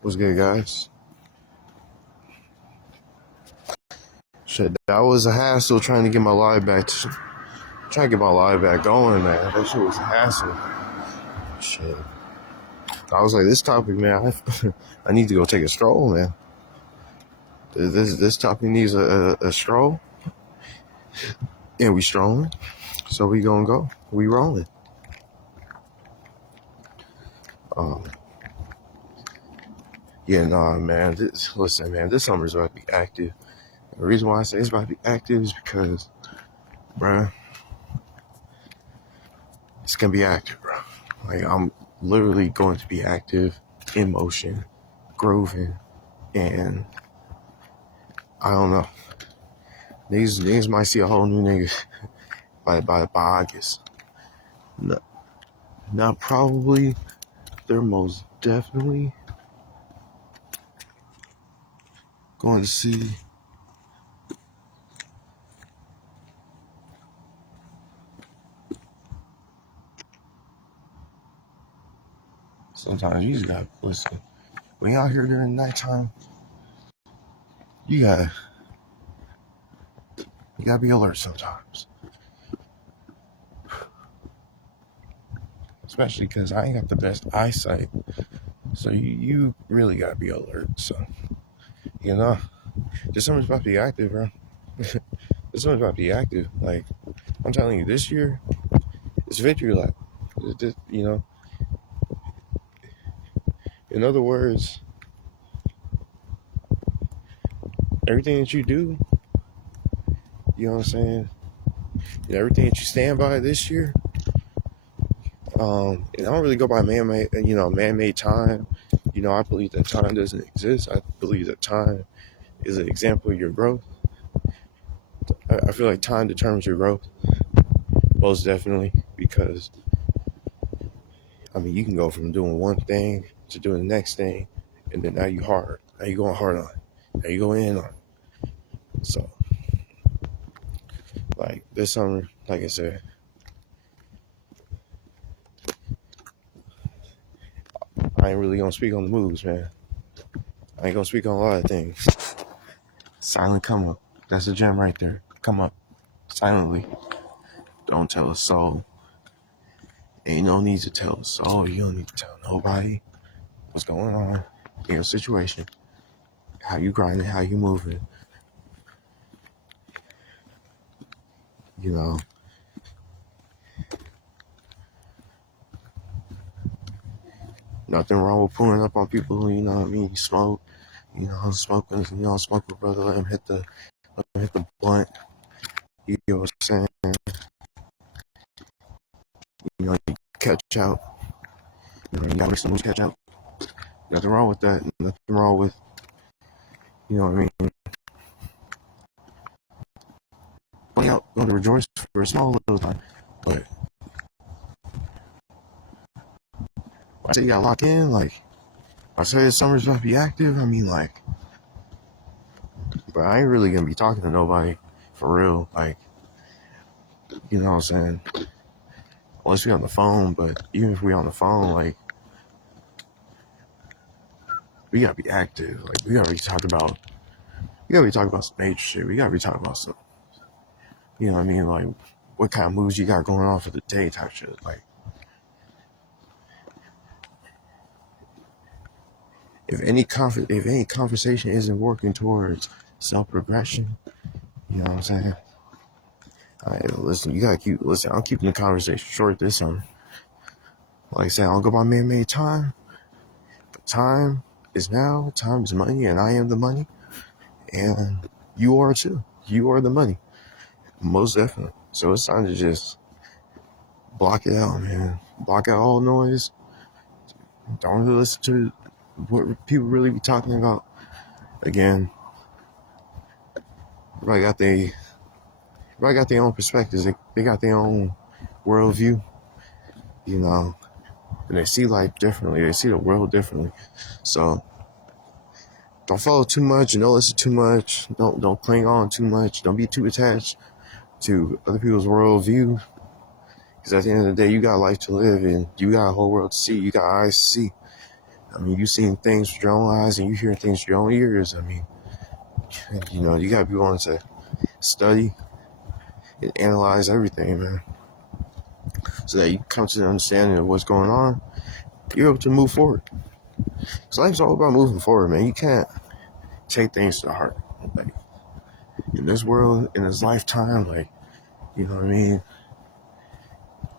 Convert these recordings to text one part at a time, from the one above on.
What's good, guys? Shit, that was a hassle trying to get my live back. Trying to get my live back going, man. That shit was a hassle. Shit. I was like, this topic, man. I need to go take a stroll, man. This topic needs a stroll, and we strolling. So we gonna go. We rolling. Um, yeah, nah, man. Listen, man. This summer's about to be active. The reason why I say it's about to be active is because, bruh, it's gonna be active, bro. Like, I'm literally going to be active, in motion, grooving, and I don't know. Niggas might see a whole new nigga by August. Not probably. They're most definitely going to see. Sometimes you just gotta listen. When you out here during the nighttime, you gotta be alert sometimes. Especially because I ain't got the best eyesight. So you really gotta be alert. So, you know, this summer's about to be active, bro. This summer's about to be active. Like, I'm telling you, this year, it's victory lap. You know, in other words, everything that you do, you know what I'm saying? Everything that you stand by this year, and I don't really go by man-made time. You know, I believe that time doesn't exist. I believe that time is an example of your growth. I feel like time determines your growth, most definitely, because, I mean, you can go from doing one thing to doing the next thing, and then now you hard. Now you going hard on it. Now you going in on it. So, like, this summer, like I said, I ain't really gonna speak on the moves, man. I ain't gonna speak on a lot of things. Silent come up. That's a gem right there. Come up. Silently. Don't tell a soul. Ain't no need to tell a soul. You don't need to tell nobody what's going on in your situation. How you grinding, how you moving. You know. Nothing wrong with pulling up on people who, you know what I mean, smoke. You know, smoking, smoke with brother, let him hit the blunt. You know what I'm saying? You know, you catch out. You gotta make some moves, catch out. Nothing wrong with that. Nothing wrong with, you know what I mean, going out, going to rejoice for a small little time. But I say you gotta lock in, like, I say the summer's about to be active, I mean, like, but I ain't really gonna be talking to nobody for real, like, you know what I'm saying? Unless we on the phone, but even if we on the phone, like, we gotta be active. Like, we gotta be talking about some major shit. We gotta be talking about some, you know what I mean? Like, what kind of moves you got going on for the day type shit. Like, if any conversation isn't working towards self-progression, you know what I'm saying? Listen, you gotta listen, I'm keeping the conversation short this summer. Like I said, I don't go by man-made time. But time is now, time is money, and I am the money. And you are too. You are the money. Most definitely. So it's time to just block it out, man. Block out all noise. Don't really listen to what people really be talking about. Again, everybody got their own perspectives. They got their own worldview, you know, and they see life differently. They see the world differently. So don't follow too much and don't listen too much. Don't cling on too much. Don't be too attached to other people's worldview. Because at the end of the day, you got life to live and you got a whole world to see. You got eyes to see. I mean, you seeing things with your own eyes and you hearing things with your own ears. I mean, you know, you gotta be willing to study and analyze everything, man, so that you come to the understanding of what's going on. You're able to move forward. Because life's all about moving forward, man. You can't take things to heart. Like, in this world, in this lifetime, like, you know what I mean?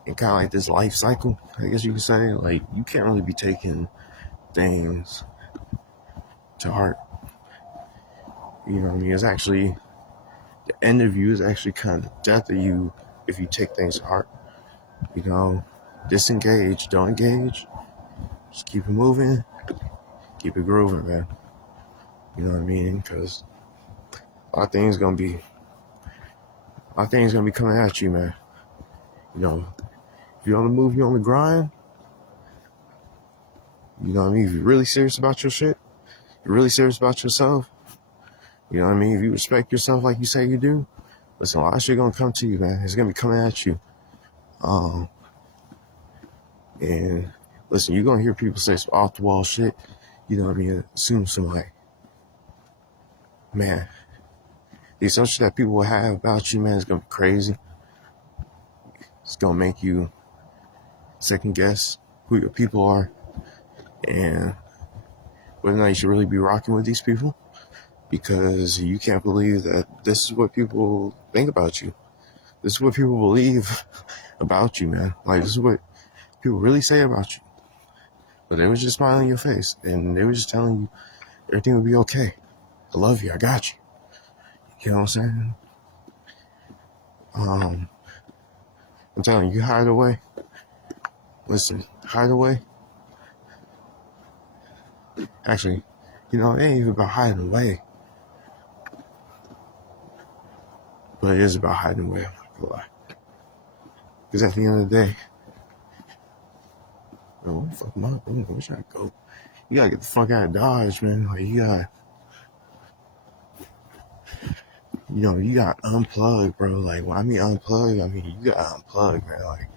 And kind of like this life cycle, I guess you could say, like, you can't really be taking things to heart. You know what I mean? It's actually, the end of you is actually kind of the death of you if you take things to heart. You know, disengage, don't engage. Just keep it moving, keep it grooving, man. You know what I mean? Because a lot of things gonna be coming at you, man. You know, if you're on the move, you're on the grind. You know what I mean? If you're really serious about your shit, you're really serious about yourself. You know what I mean? If you respect yourself like you say you do, listen, a lot of shit gonna come to you, man. It's gonna be coming at you. And listen, you're gonna hear people say some off the wall shit. You know what I mean? Assume somebody, man, the assumption that people will have about you, man, is gonna be crazy. It's gonna make you second guess who your people are and whether or not you should really be rocking with these people, because you can't believe that this is what people think about you. This is what people believe about you, man. Like, this is what people really say about you. But they were just smiling in your face and they were just telling you everything will be okay. I love you. I got you. You know what I'm saying? I'm telling you, hide away. Listen, hide away. Actually, you know, it ain't even about hiding away. But it is about hiding away. I'm not gonna lie. Because at the end of the day, oh, what the fuck am I doing? Where should I go? You gotta get the fuck out of Dodge, man. Like, you gotta unplug, bro. Like, when I mean unplug, I mean, you gotta unplug, man. Like,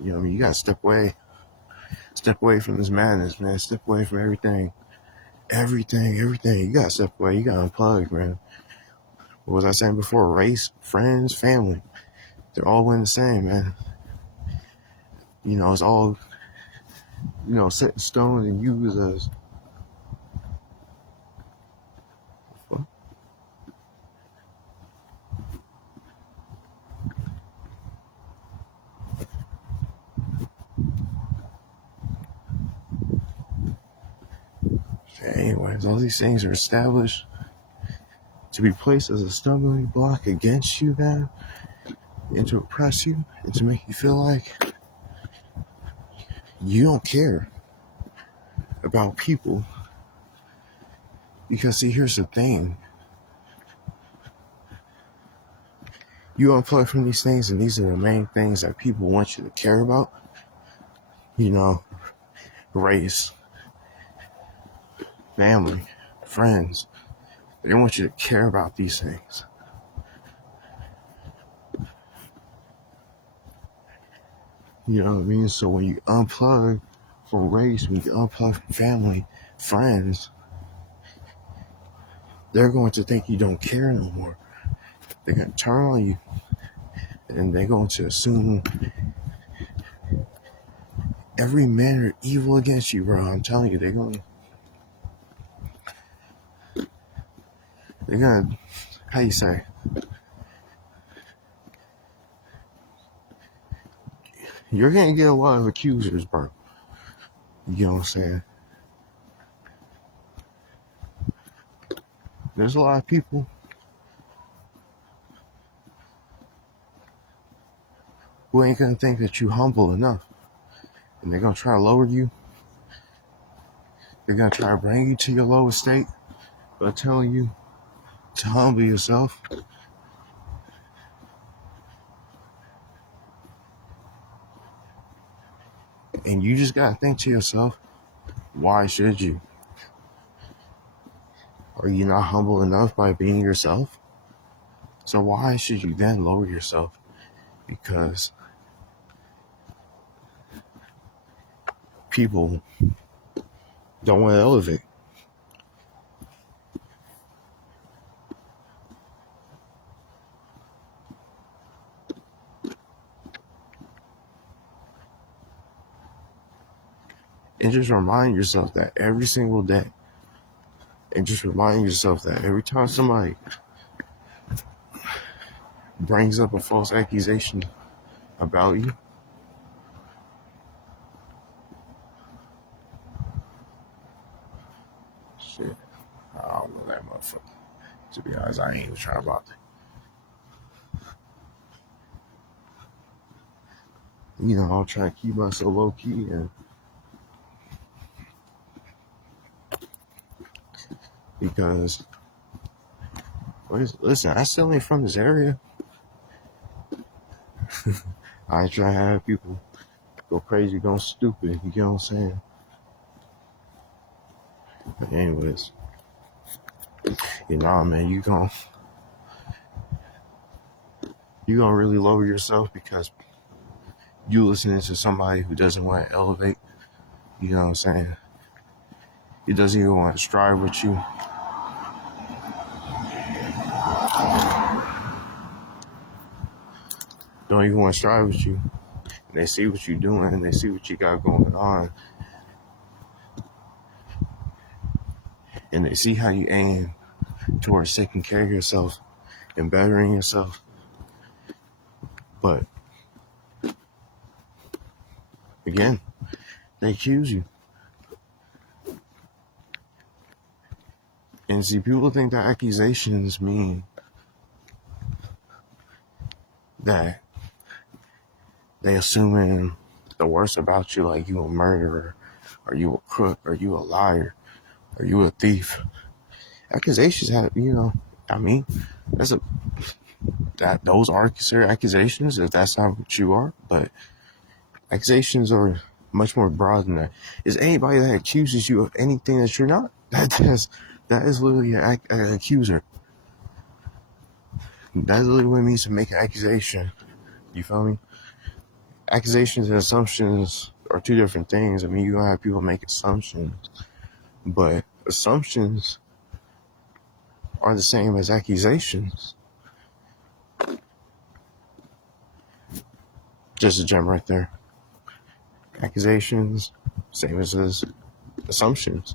you know what I mean? You gotta step away from this madness, man. Step away from everything. Everything. You gotta step away. You gotta unplug, man. What was I saying before? Race, friends, family. They're all one the same, man. You know, it's all, you know, set in stone and used as. Anyways, all these things are established to be placed as a stumbling block against you, man, and to oppress you, and to make you feel like you don't care about people. Because, see, here's the thing. You unplug from these things, and these are the main things that people want you to care about. You know, race, family, friends. They want you to care about these things. You know what I mean? So when you unplug from race, when you unplug from family, friends, they're going to think you don't care no more. They're going to turn on you, and they're going to assume every manner of evil against you, bro. I'm telling you, they're gonna, how you say? You're gonna get a lot of accusers, bro. You know what I'm saying? There's a lot of people who ain't gonna think that you humble enough, and they're gonna try to lower you. They're gonna try to bring you to your lowest state by telling you to humble yourself. And you just gotta think to yourself, why should you? Are you not humble enough by being yourself? So why should you then lower yourself? Because people don't want to elevate. And just remind yourself that every single day. And just remind yourself that every time somebody brings up a false accusation about you, shit, I don't know that motherfucker. To be honest, I ain't even trying about that. I'll try to keep myself low key and because listen, I still ain't from this area. I try to have people go crazy, go stupid, you know what I'm saying? But anyways, man, you gonna really lower yourself because you listening to somebody who doesn't want to elevate, you know what I'm saying? He doesn't even want to strive with you. Don't even want to strive with you. And they see what you're doing and they see what you got going on. And they see how you aim towards taking care of yourself and bettering yourself. But again, they accuse you. And see, people think that accusations mean that they assuming the worst about you, like you a murderer, or you a crook, or you a liar, or you a thief. Accusations have, those are considered accusations if that's not what you are, but accusations are much more broad than that. Is anybody that accuses you of anything that you're not? That is literally an accuser. That's literally what it means to make an accusation. You feel me? Accusations and assumptions are two different things. I mean, you're gonna have people make assumptions, but assumptions are the same as accusations. Just a gem right there. Accusations, same as assumptions.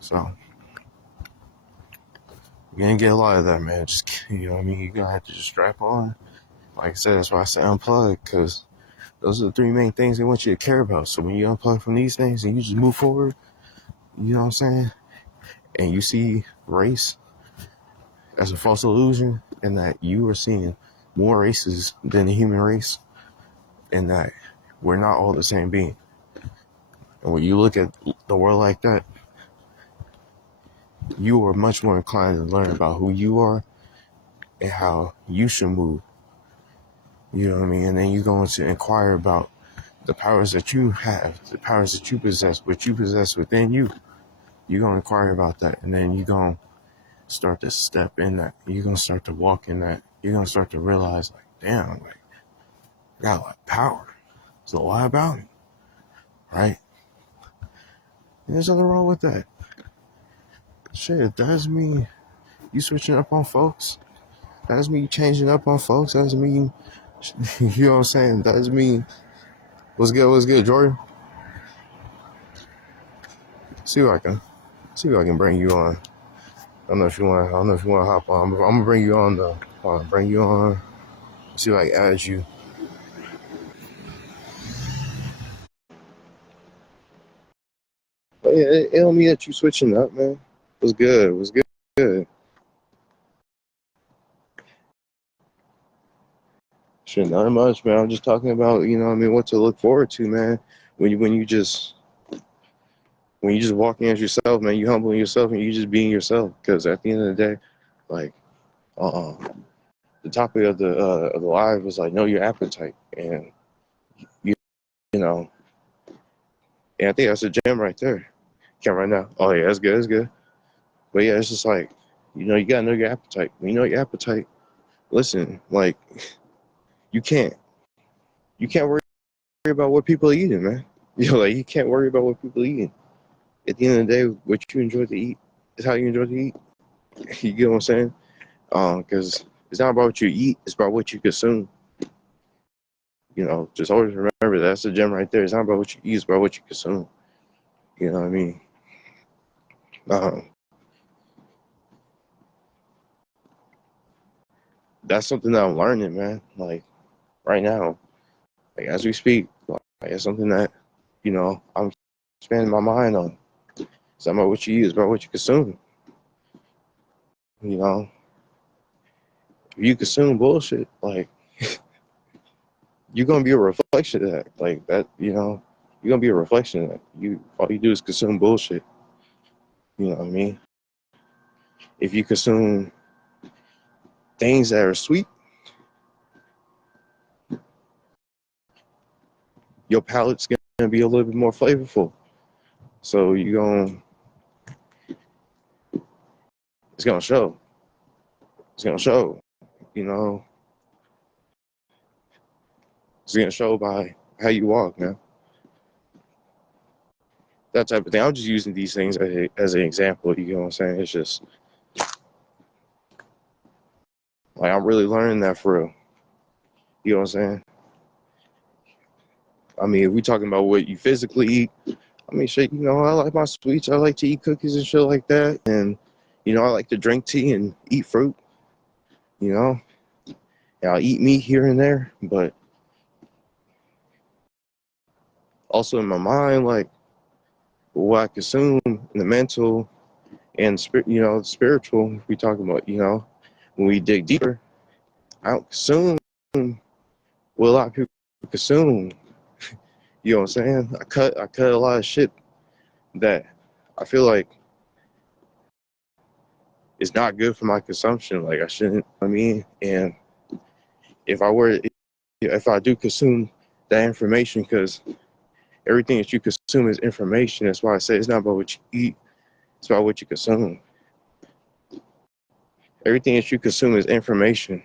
So you're gonna get a lot of that, man. Just, you're gonna have to just strap on. Like I said, that's why I say unplug, because those are the three main things they want you to care about. So when you unplug from these things and you just move forward, you know what I'm saying? And you see race as a false illusion, and that you are seeing more races than the human race, and that we're not all the same being. And when you look at the world like that, you are much more inclined to learn about who you are and how you should move. You know what I mean? And then you're going to inquire about the powers that you have, the powers that you possess, what you possess within you. You're going to inquire about that. And then you're going to start to step in that. You're going to start to walk in that. You're going to start to realize, like, damn, like, I got a lot of power. There's a lot about me. Right? And there's nothing wrong with that. Shit, it does mean you switching up on folks. That doesn't mean you changing up on folks. That doesn't mean, you know what I'm saying? That doesn't mean, what's good, Jordan? See if I can bring you on. I don't know if you want to hop on. I'm gonna bring you on though. Bring you on. See if I can add you. But yeah, it don't mean that you switching up, man. What's good? What's good? Shit, not much, man. I'm just talking about, what to look forward to, man. When you just walking as yourself, man, you humbling yourself and you just being yourself. Because at the end of the day, like, the topic of the live was like, know your appetite, and you know, and I think that's a gem right there. Can't right now. Oh yeah, that's good. That's good. But yeah, it's just like, you gotta know your appetite. When you know your appetite, listen, like, you can't worry about what people are eating, man. You know, like you can't worry about what people eating. At the end of the day, what you enjoy to eat is how you enjoy to eat. You get what I'm saying? Because it's not about what you eat; it's about what you consume. You know, just always remember that's the gem right there. It's not about what you eat; it's about what you consume. You know what I mean? Um, that's something that I'm learning, man. Like right now, like as we speak, like it's something that I'm expanding my mind on. It's not about what you eat; it's about what you consume. You know, if you consume bullshit, like you're gonna be a reflection of that. Like that, you're gonna be a reflection of that. All you do is consume bullshit. You know what I mean? If you consume things that are sweet, your palate's gonna be a little bit more flavorful. So it's gonna show. It's gonna show. You know, it's gonna show by how you walk, man. That type of thing. I'm just using these things as an example. You know what I'm saying? It's just like I'm really learning that for real. You know what I'm saying? I mean, if we talking about what you physically eat, I mean, shit, I like my sweets. I like to eat cookies and shit like that. And, I like to drink tea and eat fruit, you know. And I'll eat meat here and there. But also in my mind, like, what I consume, the mental and, the spiritual, if we talk about, when we dig deeper, I don't consume what a lot of people consume. You know what I'm saying? I cut a lot of shit that I feel like is not good for my consumption. Like I shouldn't. And if I were, if I do consume that information, because everything that you consume is information. That's why I say it's not about what you eat; it's about what you consume. Everything that you consume is information.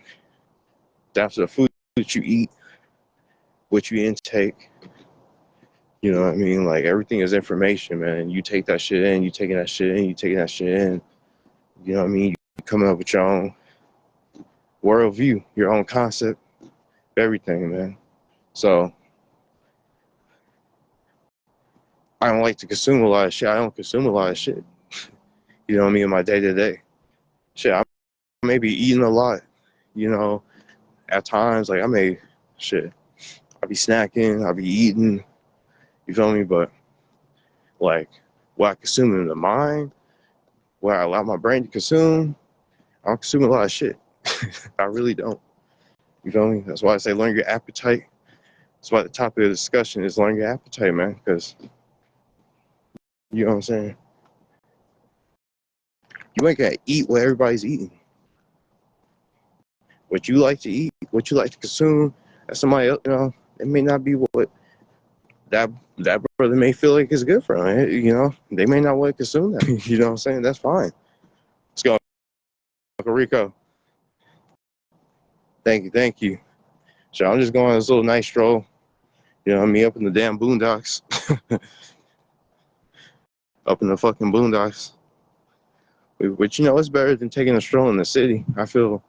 That's the food that you eat, what you intake. You know what I mean? Like everything is information, man. You take that shit in, you taking that shit in, you taking that shit in. You know what I mean? You coming up with your own worldview, your own concept, everything, man. So I don't like to consume a lot of shit. I don't consume a lot of shit. You know what I mean? In my day to day, shit, I may be eating a lot. At times, like I be snacking, I be eating. You feel me? But like what I consume in the mind, what I allow my brain to consume, I don't consume a lot of shit. I really don't. You feel me? That's why I say learn your appetite. That's why the topic of the discussion is learn your appetite, man. Because you know what I'm saying. You ain't gonna eat what everybody's eating. What you like to eat, what you like to consume, that somebody else, it may not be what that that brother may feel like is good for them. They may not want to consume that. You know what I'm saying? That's fine. Let's go, Uncle Rico. Thank you. So I'm just going on this little nice stroll. You know what I mean? Up in the damn boondocks. Up in the fucking boondocks. But it's better than taking a stroll in the city. I feel,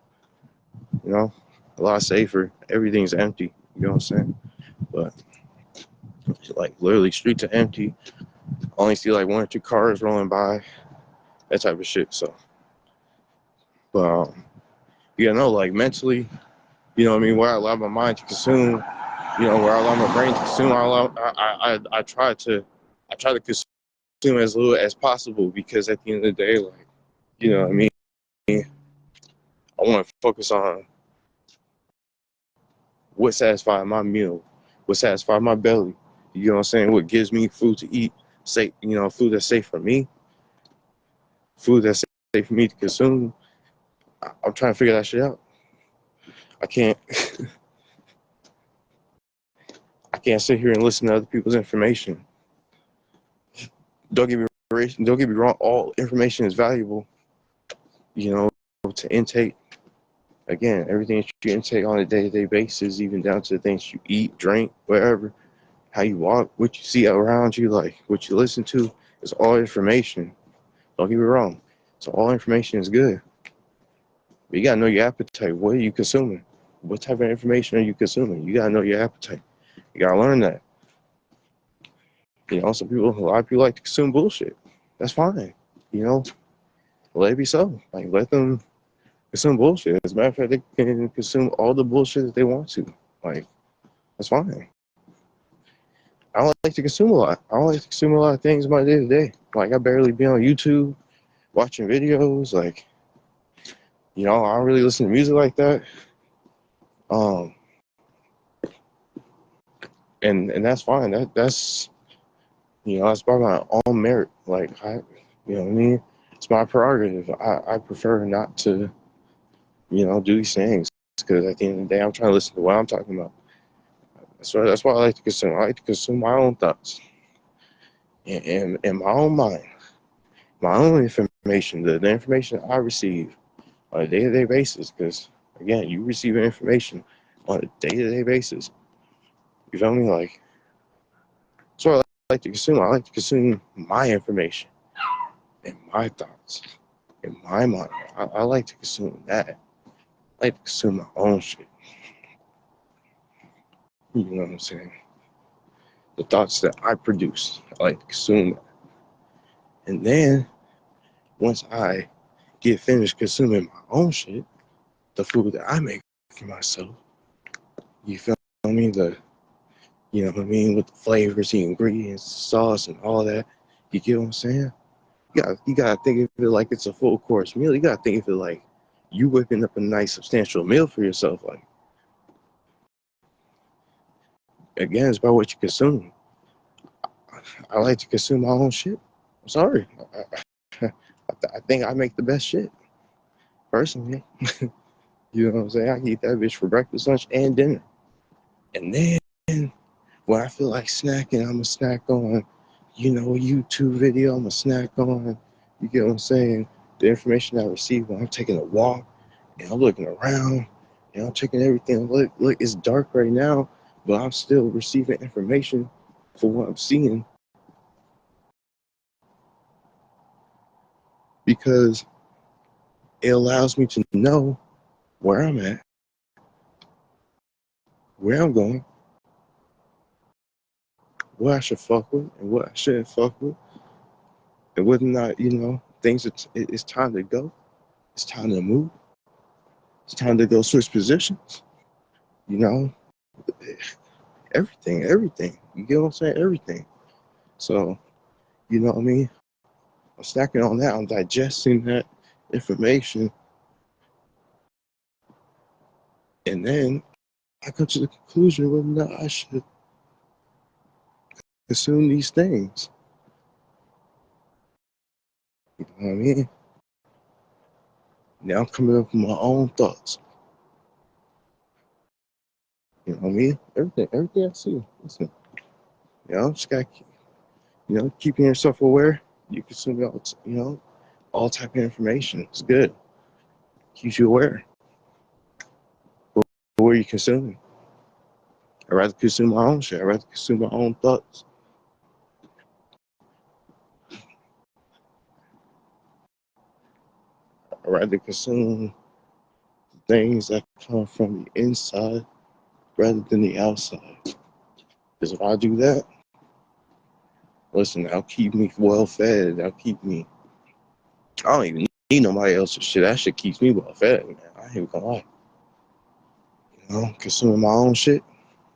a lot safer. Everything's empty. You know what I'm saying? But like literally streets are empty. Only see like one or two cars rolling by. That type of shit. So, but like mentally, you know what I mean, where I allow my mind to consume, where I allow my brain to consume, I try to consume as little as possible, because at the end of the day, like, you know what I mean, I want to focus on what satisfies my meal, what satisfies my belly. You know what I'm saying? What gives me food to eat, safe, food that's safe for me, food that's safe for me to consume. I'm trying to figure that shit out. I can't I can't sit here and listen to other people's information. Don't get me wrong, all information is valuable, to intake. Again, everything that you intake on a day-to-day basis, even down to the things you eat, drink, whatever, how you walk, what you see around you, like what you listen to, is all information. Don't get me wrong. So all information is good. But you gotta know your appetite. What are you consuming? What type of information are you consuming? You gotta know your appetite. You gotta learn that. You know, a lot of people like to consume bullshit. That's fine. You know, let it be so. Like, let them consume bullshit. As a matter of fact, they can consume all the bullshit that they want to. Like, that's fine. I don't like to consume a lot. I don't like to consume a lot of things in my day to day. Like, I barely be on YouTube watching videos. Like, you know, I don't really listen to music like that. And that's fine. That's you know, that's by my own merit. Like, you know what I mean? It's my prerogative. I prefer not to, you know, do these things because at the end of the day, I'm trying to listen to what I'm talking about. That's why I like to consume. I like to consume my own thoughts and my own mind, my own information, the information I receive on a day-to-day basis. Because again, you receive information on a day-to-day basis. You feel me? Like, that's what I like to consume. I like to consume my information and my thoughts in my mind. I like to consume that. I like to consume my own shit. You know what I'm saying? The thoughts that I produce, I like to consume. And then once I get finished consuming my own shit, the food that I make for myself, you feel me? You know what I mean? With the flavors, the ingredients, the sauce, and all that. You get what I'm saying? You gotta think of it like it's a full course meal. You gotta think of it like you whipping up a nice substantial meal for yourself. Like, again, it's about what you consume. I like to consume my own shit. I'm sorry. I think I make the best shit, personally. You know what I'm saying? I can eat that bitch for breakfast, lunch, and dinner. And then when I feel like snacking, I'm a snack on, you know, a YouTube video. I'm a snack on, you get what I'm saying? The information I receive when I'm taking a walk and I'm looking around and I'm checking everything. Look, it's dark right now, but I'm still receiving information for what I'm seeing because it allows me to know where I'm at, where I'm going, what I should fuck with and what I shouldn't fuck with, and whether or not, you know, it's time to go, it's time to move, it's time to go switch positions, you know, everything. You get what I'm saying? Everything. So, you know what I mean? I'm stacking on that, I'm digesting that information, and then I come to the conclusion whether or not I should consume these things. You know what I mean? Now I'm coming up with my own thoughts. You know what I mean? Everything I see. Listen, you know, just gotta keep, you know, keeping yourself aware. You consume all, you know, all type of information. It's good. Keeps you aware. But what are you consuming? I'd rather consume my own shit. I'd rather consume my own thoughts. I'd rather consume things that come from the inside rather than the outside. Because if I do that, listen, that'll keep me well fed. That'll keep me. I don't even need nobody else's shit. That shit keeps me well fed, man. I ain't even gonna lie. You know, consuming my own shit.